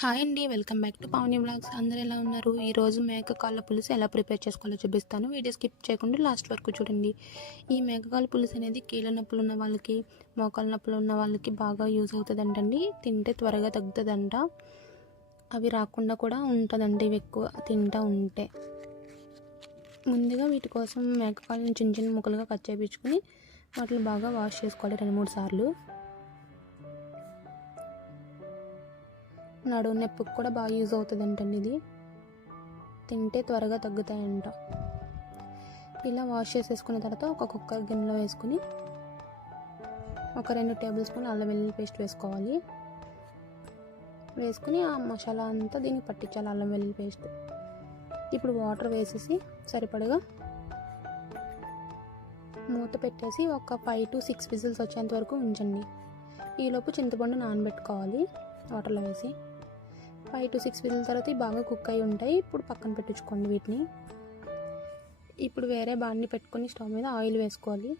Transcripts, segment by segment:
Hi అండి welcome back to Pavani blogs అందరూ ఎలా ఉన్నారు? ఈరోజు మేక కాళ్ళ పులుసు ఎలా ప్రిపేర్ చేసుకోవాలో చూపిస్తాను. వీడియో స్కిప్ చేయకుండా లాస్ట్ వరకు చూడండి. ఈ మేకకాళ్ళ పులుసు అనేది కీళ్ళ నొప్పులు ఉన్న వాళ్ళకి మోకాళ్ళ నొప్పులు ఉన్న వాళ్ళకి బాగా యూజ్ అవుతుందంటండి. తింటే త్వరగా తగ్గుతుందంట. అవి రాకుండా కూడా ఉంటుందండి ఇవి ఎక్కువ తింటూ ఉంటే. ముందుగా వీటి కోసం మేకకాళ్ళని చిన్న చిన్న ముక్కలుగా కట్ చేయించుకుని వాటిని బాగా వాష్ చేసుకోవాలి రెండు మూడు సార్లు. నడు నొప్పికి కూడా బాగా యూజ్ అవుతుందంటండి ఇది. తింటే త్వరగా తగ్గుతాయంట. ఇలా వాష్ చేసేసుకున్న తర్వాత ఒక కుక్కర్ గిన్నెలో వేసుకుని ఒక రెండు టేబుల్ స్పూన్ అల్లం వెల్లుల్లి పేస్ట్ వేసుకోవాలి. వేసుకుని ఆ మసాలా అంతా దీనికి పట్టించాలి అల్లం వెల్లుల్లి పేస్ట్. ఇప్పుడు వాటర్ వేసేసి సరిపడగా మూత పెట్టేసి ఒక ఫైవ్ టు సిక్స్ విజిల్స్ వచ్చేంత వరకు ఉంచండి. ఈలోపు చింతపండు నానబెట్టుకోవాలి. వాటర్లో వేసి ఫైవ్ టు సిక్స్ విజిల్ తర్వాత ఇవి బాగా కుక్ అయి ఉంటాయి. ఇప్పుడు పక్కన పెట్టించుకోండి వీటిని. ఇప్పుడు వేరే బాండి పెట్టుకొని స్టవ్ మీద ఆయిల్ వేసుకోవాలి.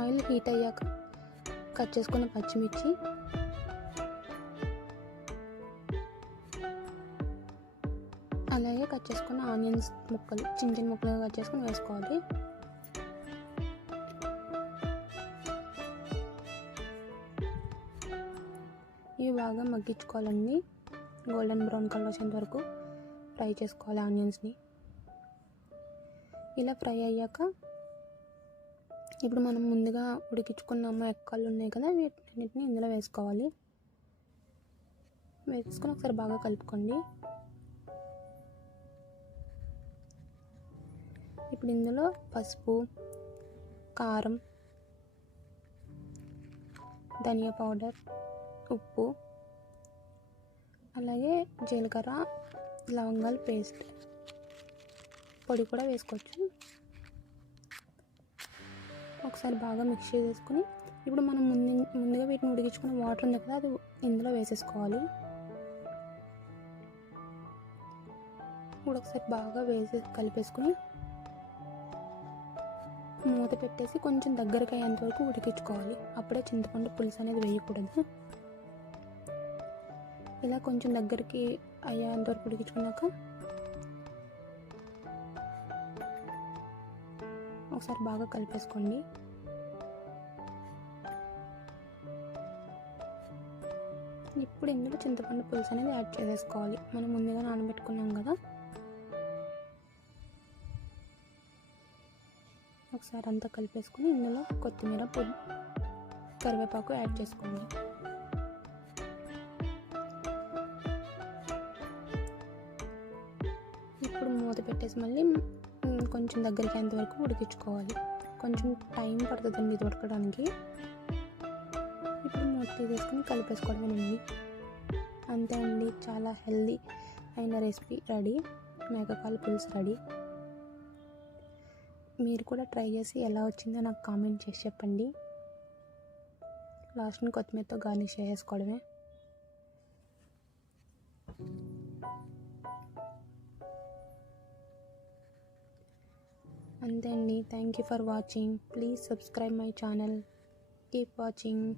ఆయిల్ హీట్ అయ్యాక కట్ చేసుకున్న పచ్చిమిర్చి. అలాగే కట్ చేసుకున్న ఆనియన్స్ ముక్కలు చిన్న చిన్న ముక్కలుగా కట్ చేసుకొని వేసుకోవాలి. ఇవి బాగా మగ్గించుకోవాలండి. గోల్డెన్ బ్రౌన్ కలర్ వచ్చేంత వరకు ఫ్రై చేసుకోవాలి ఆనియన్స్ని. ఇలా ఫ్రై అయ్యాక ఇప్పుడు మనం ముందుగా ఉడికించుకున్న ఎక్కలు ఉన్నాయి కదా వీటన్నిటిని ఇందులో వేసుకోవాలి. వేసుకొని ఒకసారి బాగా కలుపుకోండి. ఇప్పుడు ఇందులో పసుపు కారం ధనియా పౌడర్ ఉప్పు అలాగే జీలకర్ర లవంగాల పేస్ట్. పొడి కూడా వేసుకోవచ్చు. ఒకసారి బాగా మిక్స్ చేసేసుకుని ఇప్పుడు మనం ముందు ముందుగా వీటిని ఉడికించుకున్న వాటర్ ఉంది కదా అది ఇందులో వేసేసుకోవాలి. ఇప్పుడు ఒకసారి బాగా వేసి కలిపేసుకుని మూత పెట్టేసి కొంచెం దగ్గరకు అయ్యేంత వరకు ఉడికించుకోవాలి. అప్పుడే చింతపండు పులుసు అనేది వేయకూడదు. ఇలా కొంచెం దగ్గరికి అయ్యేంత వరకు ఉడికించుకున్నాక ఒకసారి బాగా కలిపేసుకోండి. ఇప్పుడు ఇందులో చింతపండు పులుసు అనేది యాడ్ చేసేసుకోవాలి. మనం ముందుగా నానబెట్టుకున్నాం కదా. ఒకసారి అంతా కలిపేసుకుని ఇందులో కొత్తిమీర కరివేపాకు యాడ్ చేసుకోండి. ఇప్పుడు మూత పెట్టేసి మళ్ళీ కొంచెం దగ్గరికి అంతవరకు ఉడికించుకోవాలి. కొంచెం టైం పడుతుందండి ఇది ఉడకడానికి. ఇప్పుడు మూత తీసేసుకుని కలిపేసుకోవడమేనండి అంతే అండి చాలా హెల్దీ అయిన రెసిపీ రెడీ. మేకకాల పులుసు రెడీ. మీరు కూడా ట్రై చేసి ఎలా వచ్చిందో నాకు కామెంట్ చేసి చెప్పండి. లాస్ట్ని కొత్తిమీరతో గార్నిష్ చేసుకోవడమే. and then thank you for watching please subscribe my channel keep watching